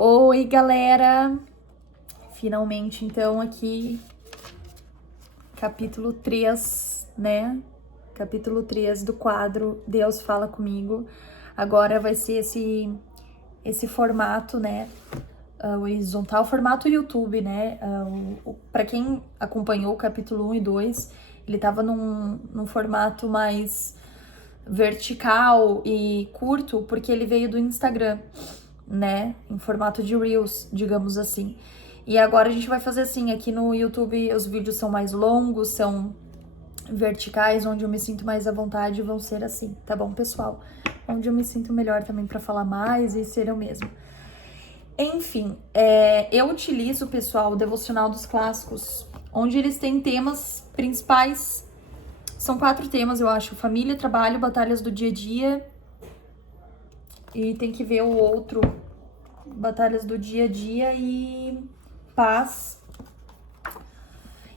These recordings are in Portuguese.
Oi, galera! Finalmente, então, aqui, capítulo 3, né? Capítulo 3 do quadro Deus Fala Comigo. Agora vai ser esse formato, né? Horizontal, formato YouTube, né? Para quem acompanhou o capítulo 1 e 2, ele tava num formato mais vertical e curto, porque ele veio do Instagram, né? Em formato de Reels, digamos assim. E agora a gente vai fazer assim, aqui no YouTube os vídeos são mais longos, são verticais, onde eu me sinto mais à vontade, vão ser assim, tá bom, pessoal? Onde eu me sinto melhor também para falar mais e ser eu mesmo. Enfim, eu utilizo, pessoal, o Devocional dos Clássicos, onde eles têm temas principais. São 4 temas, eu acho: família, trabalho, batalhas do dia a dia. E tem que ver o outro, batalhas do dia a dia e paz.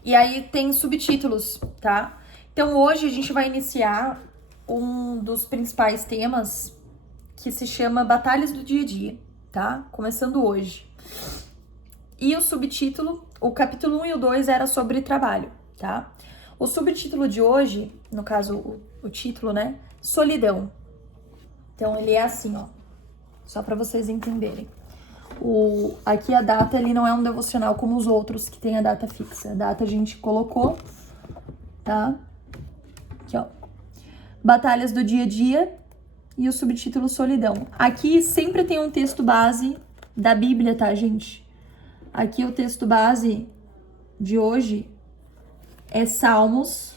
E aí tem subtítulos, tá? Então hoje a gente vai iniciar um dos principais temas, que se chama Batalhas do Dia a Dia, tá? Começando hoje. E o subtítulo, o capítulo 1 e o 2 era sobre trabalho, tá? O subtítulo de hoje, no caso o título, né? Solidão. Então ele é assim, ó, só para vocês entenderem. Aqui a data, ele não é um devocional como os outros que tem a data fixa. A data a gente colocou, tá? Aqui, ó. Batalhas do dia a dia e o subtítulo Solidão. Aqui sempre tem um texto base da Bíblia, tá, gente? Aqui o texto base de hoje é Salmos.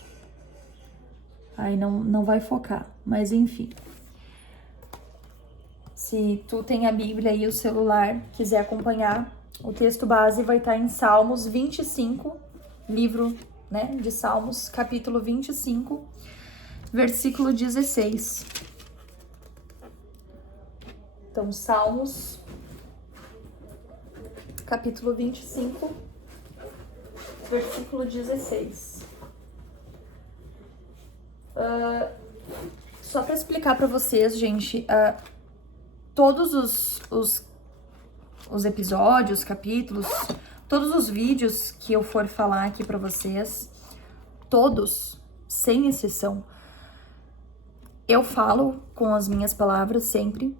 Aí não vai focar, mas enfim. Se tu tem a Bíblia e o celular, quiser acompanhar, o texto base vai estar em Salmos 25, livro, né, de Salmos, capítulo 25, versículo 16. Então, Salmos, capítulo 25, versículo 16. Só para explicar para vocês, gente, todos os episódios, capítulos, todos os vídeos que eu for falar aqui para vocês, todos, sem exceção, eu falo com as minhas palavras sempre,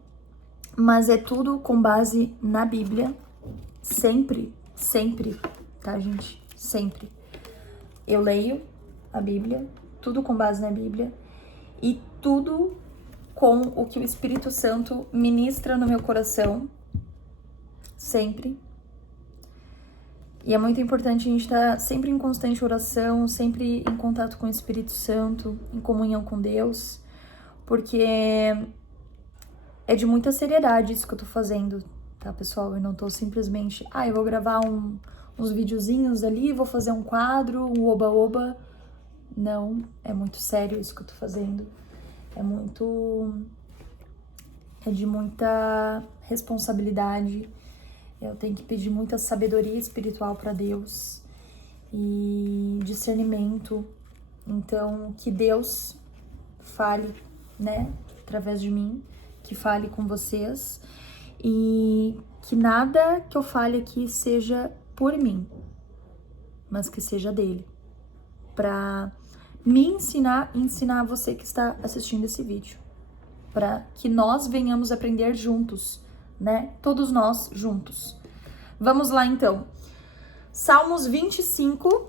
mas é tudo com base na Bíblia, sempre, sempre, tá, gente? Sempre. Eu leio a Bíblia, tudo com base na Bíblia, e tudo com o que o Espírito Santo ministra no meu coração, sempre. E é muito importante a gente estar sempre em constante oração, sempre em contato com o Espírito Santo, em comunhão com Deus, porque é de muita seriedade isso que eu tô fazendo, tá, pessoal? Eu não tô simplesmente, eu vou gravar uns videozinhos ali, vou fazer um quadro, um oba-oba. Não, é muito sério isso que eu tô fazendo. É de muita responsabilidade. Eu tenho que pedir muita sabedoria espiritual para Deus e discernimento. Então, que Deus fale, né, através de mim, que fale com vocês, e que nada que eu fale aqui seja por mim, mas que seja dele, para me ensinar você que está assistindo esse vídeo, para que nós venhamos aprender juntos, né? Todos nós juntos. Vamos lá, então. Salmos 25,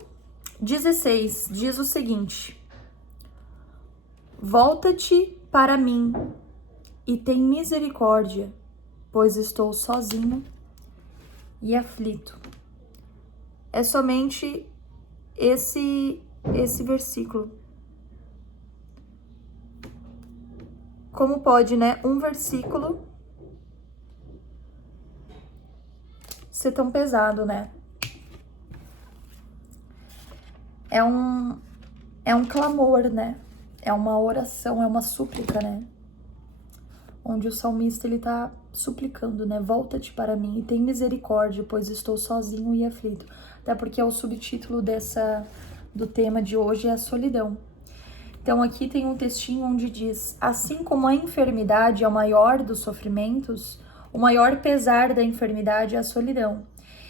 16 diz o seguinte: volta-te para mim e tem misericórdia, pois estou sozinho e aflito. É somente esse versículo. Como pode, né, um versículo ser tão pesado, né? É um clamor, né? É uma oração, é uma súplica, né? Onde o salmista, ele tá suplicando, né? Volta-te para mim e tem misericórdia, pois estou sozinho e aflito. Até porque é o subtítulo do tema de hoje, é a solidão. Então aqui tem um textinho onde diz: assim como a enfermidade é o maior dos sofrimentos, O maior pesar da enfermidade é a solidão.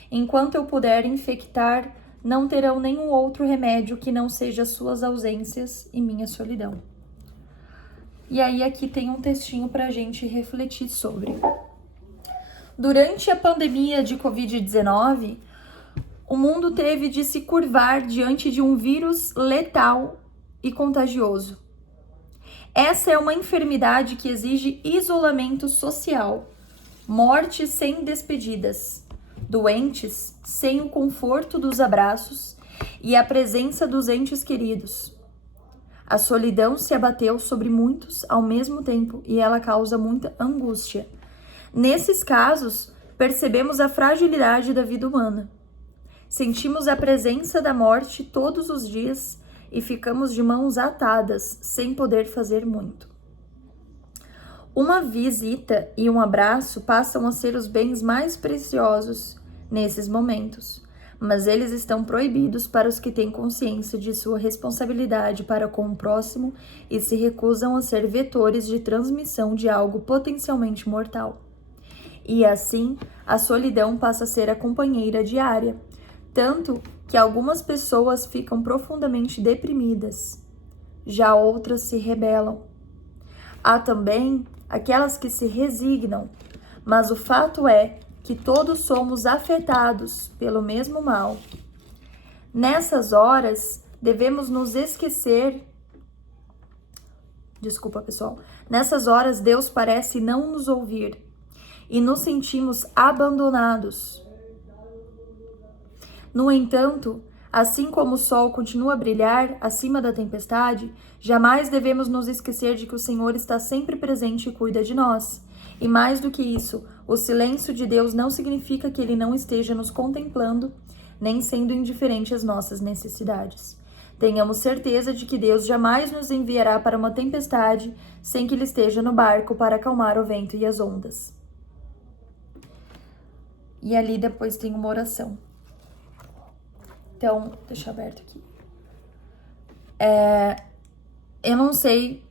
Enquanto eu puder infectar, não terão nenhum outro remédio que não seja suas ausências e minha solidão. E aí aqui tem um textinho para a gente refletir sobre. Durante a pandemia de Covid-19, o mundo teve de se curvar diante de um vírus letal e contagioso. Essa é uma enfermidade que exige isolamento social, mortes sem despedidas, doentes sem o conforto dos abraços e a presença dos entes queridos. A solidão se abateu sobre muitos ao mesmo tempo e ela causa muita angústia. Nesses casos, percebemos a fragilidade da vida humana. Sentimos a presença da morte todos os dias e ficamos de mãos atadas, sem poder fazer muito. Uma visita e um abraço passam a ser os bens mais preciosos nesses momentos, mas eles estão proibidos para os que têm consciência de sua responsabilidade para com o próximo e se recusam a ser vetores de transmissão de algo potencialmente mortal. E assim, a solidão passa a ser a companheira diária, tanto que algumas pessoas ficam profundamente deprimidas, já outras se rebelam. Há também aquelas que se resignam, mas o fato é que todos somos afetados pelo mesmo mal. Nessas horas, devemos nos esquecer. Desculpa, pessoal. Nessas horas, Deus parece não nos ouvir e nos sentimos abandonados. No entanto, assim como o sol continua a brilhar acima da tempestade, jamais devemos nos esquecer de que o Senhor está sempre presente e cuida de nós. E mais do que isso, o silêncio de Deus não significa que Ele não esteja nos contemplando, nem sendo indiferente às nossas necessidades. Tenhamos certeza de que Deus jamais nos enviará para uma tempestade sem que Ele esteja no barco para acalmar o vento e as ondas. E ali depois tem uma oração. Então, deixa aberto aqui. Eu não sei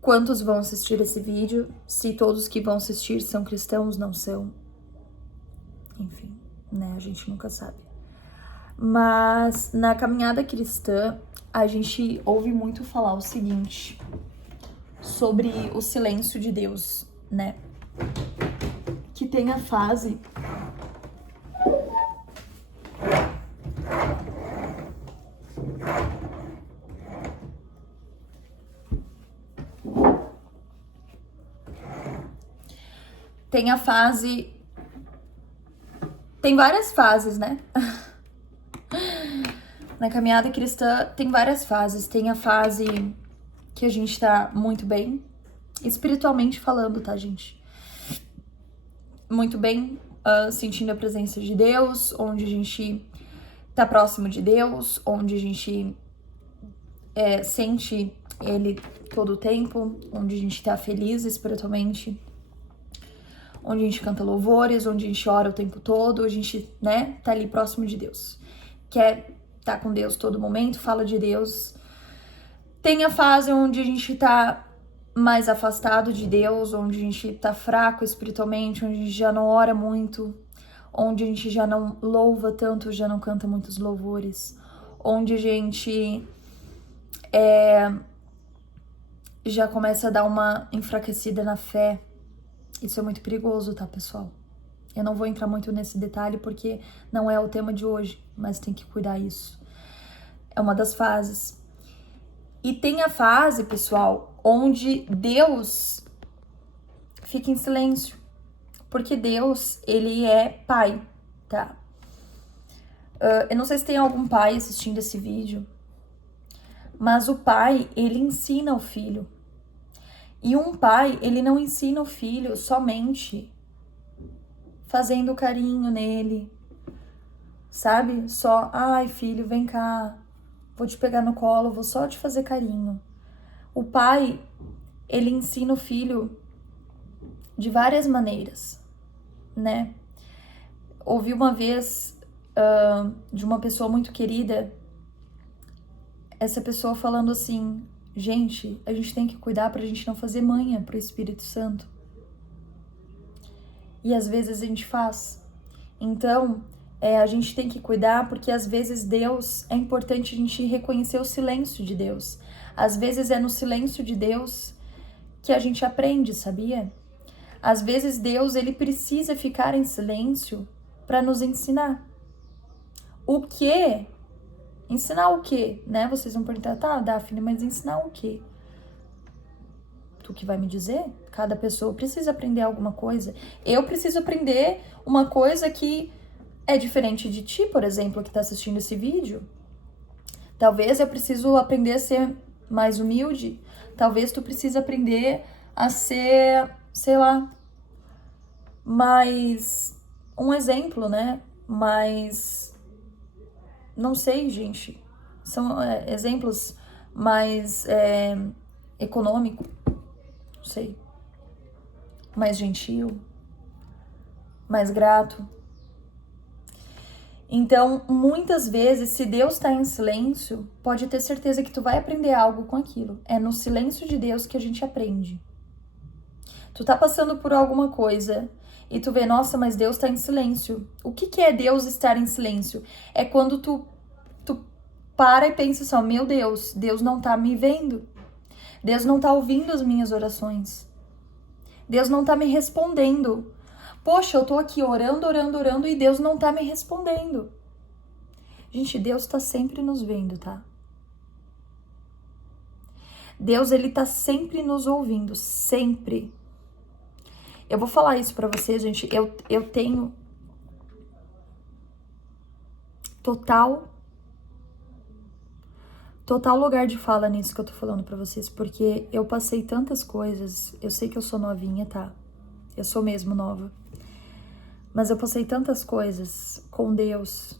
quantos vão assistir esse vídeo, se todos que vão assistir são cristãos, não são. Enfim, né? A gente nunca sabe. Mas na caminhada cristã, a gente ouve muito falar o seguinte sobre o silêncio de Deus, né? Que tem a fase tem várias fases, né? Na caminhada cristã tem várias fases. Tem a fase que a gente tá muito bem, espiritualmente falando, tá, gente? Muito bem, sentindo a presença de Deus, onde a gente tá próximo de Deus, onde a gente sente Ele todo o tempo, onde a gente tá feliz espiritualmente, onde a gente canta louvores, onde a gente ora o tempo todo, a gente, né, tá ali próximo de Deus. Quer tá com Deus todo momento, fala de Deus. Tem a fase onde a gente tá mais afastado de Deus, onde a gente tá fraco espiritualmente, onde a gente já não ora muito, onde a gente já não louva tanto, já não canta muitos louvores, onde a gente já começa a dar uma enfraquecida na fé. Isso é muito perigoso, tá, pessoal? Eu não vou entrar muito nesse detalhe porque não é o tema de hoje, mas tem que cuidar isso. É uma das fases. E tem a fase, pessoal, onde Deus fica em silêncio. Porque Deus, Ele é pai, tá? Eu não sei se tem algum pai assistindo esse vídeo, mas o pai, ele ensina o filho. E um pai, ele não ensina o filho somente fazendo carinho nele, sabe? Só, ai filho, vem cá, vou te pegar no colo, vou só te fazer carinho. O pai, ele ensina o filho de várias maneiras, né? Ouvi uma vez de uma pessoa muito querida, essa pessoa falando assim: gente, a gente tem que cuidar pra gente não fazer manha pro Espírito Santo. E às vezes a gente faz. Então, a gente tem que cuidar, porque às vezes Deus, é importante a gente reconhecer o silêncio de Deus. Às vezes é no silêncio de Deus que a gente aprende, sabia? Às vezes Deus, ele precisa ficar em silêncio para nos ensinar. O quê? Ensinar o quê? Né? Vocês vão perguntar, tá, Daphne, mas ensinar o quê? Tu que vai me dizer? Cada pessoa precisa aprender alguma coisa. Eu preciso aprender uma coisa que é diferente de ti, por exemplo, que tá assistindo esse vídeo. Talvez eu preciso aprender a ser mais humilde. Talvez tu precise aprender a ser, sei lá, mais um exemplo, né? Mais, não sei, gente. São exemplos mais econômico, não sei, mais gentil, mais grato. Então, muitas vezes, se Deus está em silêncio, pode ter certeza que tu vai aprender algo com aquilo. É no silêncio de Deus que a gente aprende. Tu tá passando por alguma coisa e tu vê, nossa, mas Deus tá em silêncio. O que é Deus estar em silêncio? É quando tu para e pensa assim, ó, meu Deus, Deus não tá me vendo. Deus não tá ouvindo as minhas orações. Deus não tá me respondendo. Poxa, eu tô aqui orando e Deus não tá me respondendo. Gente, Deus tá sempre nos vendo, tá? Deus, ele tá sempre nos ouvindo, sempre. Eu vou falar isso pra vocês, gente. Eu tenho total lugar de fala nisso que eu tô falando pra vocês, porque eu passei tantas coisas. Eu sei que eu sou novinha, tá? Eu sou mesmo nova. Mas eu passei tantas coisas com Deus,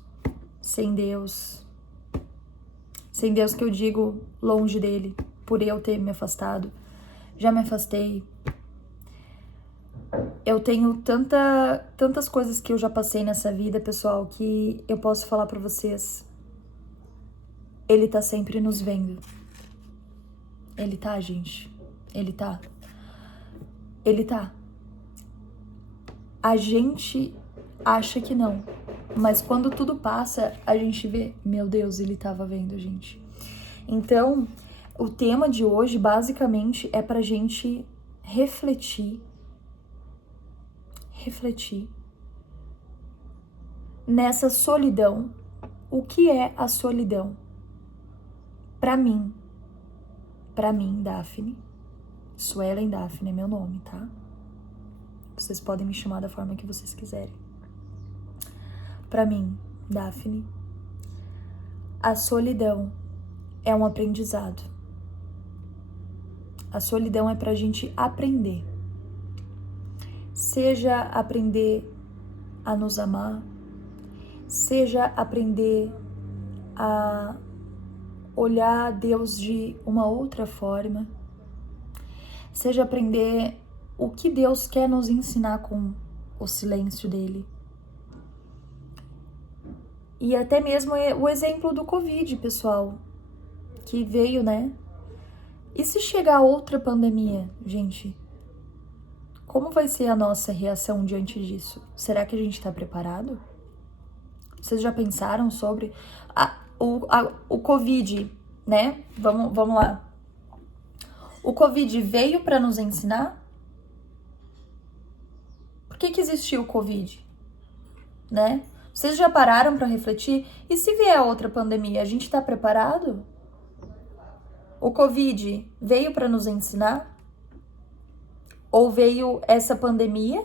sem Deus. Sem Deus que eu digo longe dele, por eu ter me afastado. Já me afastei. Eu tenho tantas coisas que eu já passei nessa vida, pessoal, que eu posso falar pra vocês. Ele tá sempre nos vendo. Ele tá, gente. Ele tá. Ele tá. A gente acha que não, mas quando tudo passa, a gente vê, meu Deus, ele tava vendo a gente. Então, o tema de hoje, basicamente, é pra gente refletir nessa solidão. O que é a solidão? Pra mim, Daphne, Suelen Daphne é meu nome, tá? Vocês podem me chamar da forma que vocês quiserem. Pra mim, Daphne, a solidão é um aprendizado. A solidão é pra gente aprender. Seja aprender a nos amar, seja aprender a olhar Deus de uma outra forma, seja aprender o que Deus quer nos ensinar com o silêncio dele. E até mesmo o exemplo do Covid, pessoal, que veio, né? E se chegar outra pandemia, gente? Como vai ser a nossa reação diante disso? Será que a gente tá preparado? Vocês já pensaram sobre o Covid, né? Vamos lá. O Covid veio para nos ensinar? Por que existiu o Covid? Né? Vocês já pararam para refletir? E se vier outra pandemia, a gente tá preparado? O Covid veio para nos ensinar? Ou veio essa pandemia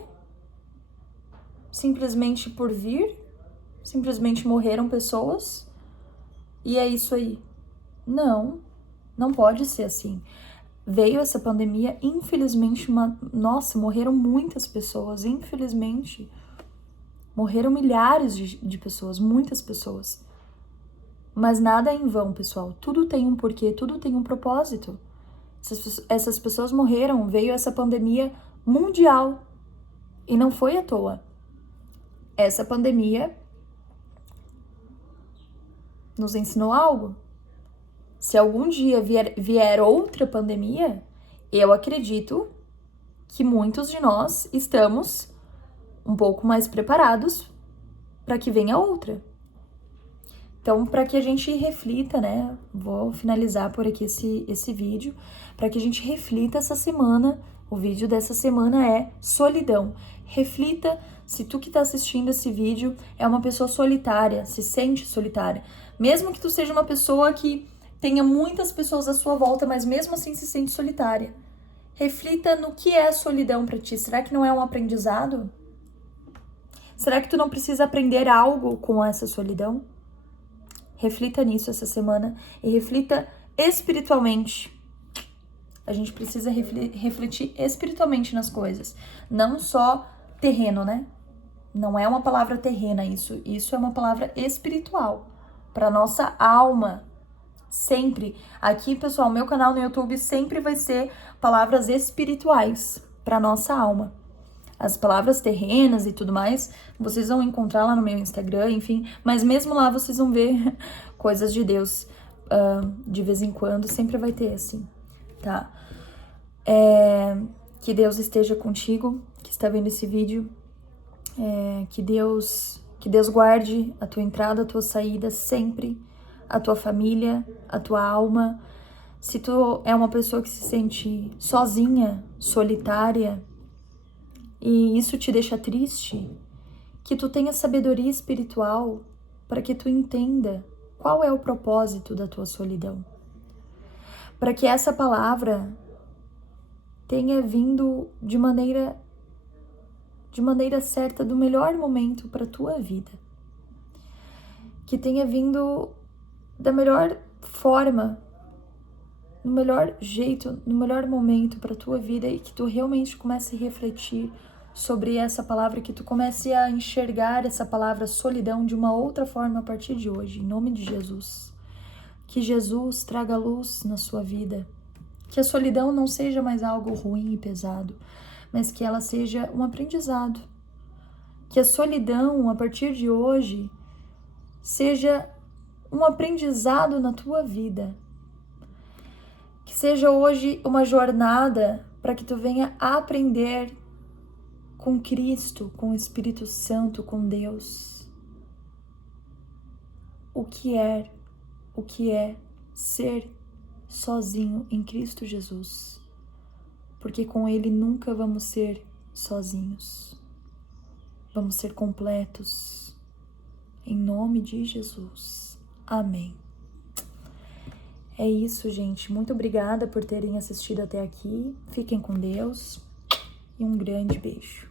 simplesmente por vir? Simplesmente morreram pessoas? E é isso aí? Não, não pode ser assim. Veio essa pandemia, infelizmente, nossa, morreram muitas pessoas, infelizmente. Morreram milhares de pessoas, muitas pessoas. Mas nada é em vão, pessoal. Tudo tem um porquê, tudo tem um propósito. Essas pessoas morreram, veio essa pandemia mundial. E não foi à toa. Essa pandemia nos ensinou algo. Se algum dia vier outra pandemia, eu acredito que muitos de nós estamos um pouco mais preparados para que venha outra. Então, para que a gente reflita, né? Vou finalizar por aqui esse vídeo, para que a gente reflita essa semana. O vídeo dessa semana é solidão. Reflita se tu que tá assistindo esse vídeo é uma pessoa solitária, se sente solitária. Mesmo que tu seja uma pessoa que tenha muitas pessoas à sua volta, mas mesmo assim se sente solitária. Reflita no que é a solidão para ti. Será que não é um aprendizado? Será que tu não precisa aprender algo com essa solidão? Reflita nisso essa semana e reflita espiritualmente. A gente precisa refletir espiritualmente nas coisas, não só terreno, né? Não é uma palavra terrena isso. Isso é uma palavra espiritual para nossa alma. Sempre. Aqui, pessoal, meu canal no YouTube sempre vai ser palavras espirituais para nossa alma. As palavras terrenas e tudo mais, vocês vão encontrar lá no meu Instagram, enfim. Mas mesmo lá vocês vão ver coisas de Deus de vez em quando. Sempre vai ter, assim, tá? Que Deus esteja contigo, que está vendo esse vídeo. Que Deus guarde a tua entrada, a tua saída sempre. A tua família, a tua alma. Se tu é uma pessoa que se sente sozinha, solitária, e isso te deixa triste, que tu tenha sabedoria espiritual para que tu entenda qual é o propósito da tua solidão. Para que essa palavra tenha vindo de maneira certa, do melhor momento para a tua vida. Que tenha vindo da melhor forma, no melhor jeito, no melhor momento para a tua vida e que tu realmente comece a refletir sobre essa palavra, que tu comece a enxergar essa palavra solidão de uma outra forma a partir de hoje, em nome de Jesus. Que Jesus traga luz na sua vida, que a solidão não seja mais algo ruim e pesado, mas que ela seja um aprendizado. Que a solidão, a partir de hoje, seja um aprendizado na tua vida. Que seja hoje uma jornada para que tu venha a aprender com Cristo, com o Espírito Santo, com Deus. O que é ser sozinho em Cristo Jesus. Porque com Ele nunca vamos ser sozinhos. Vamos ser completos. Em nome de Jesus. Amém. É isso, gente. Muito obrigada por terem assistido até aqui. Fiquem com Deus e um grande beijo.